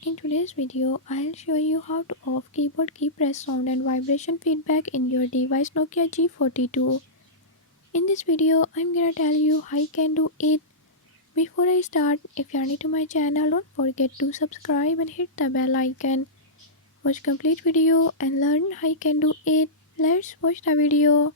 In today's video, I'll show you how to off keyboard key press sound and vibration feedback in your device Nokia G42. In this video, I'm gonna tell you how you can do it. Before I start, if you're new to my channel, don't forget to subscribe and hit the bell icon. Watch complete video and learn how you can do it. Let's watch the video.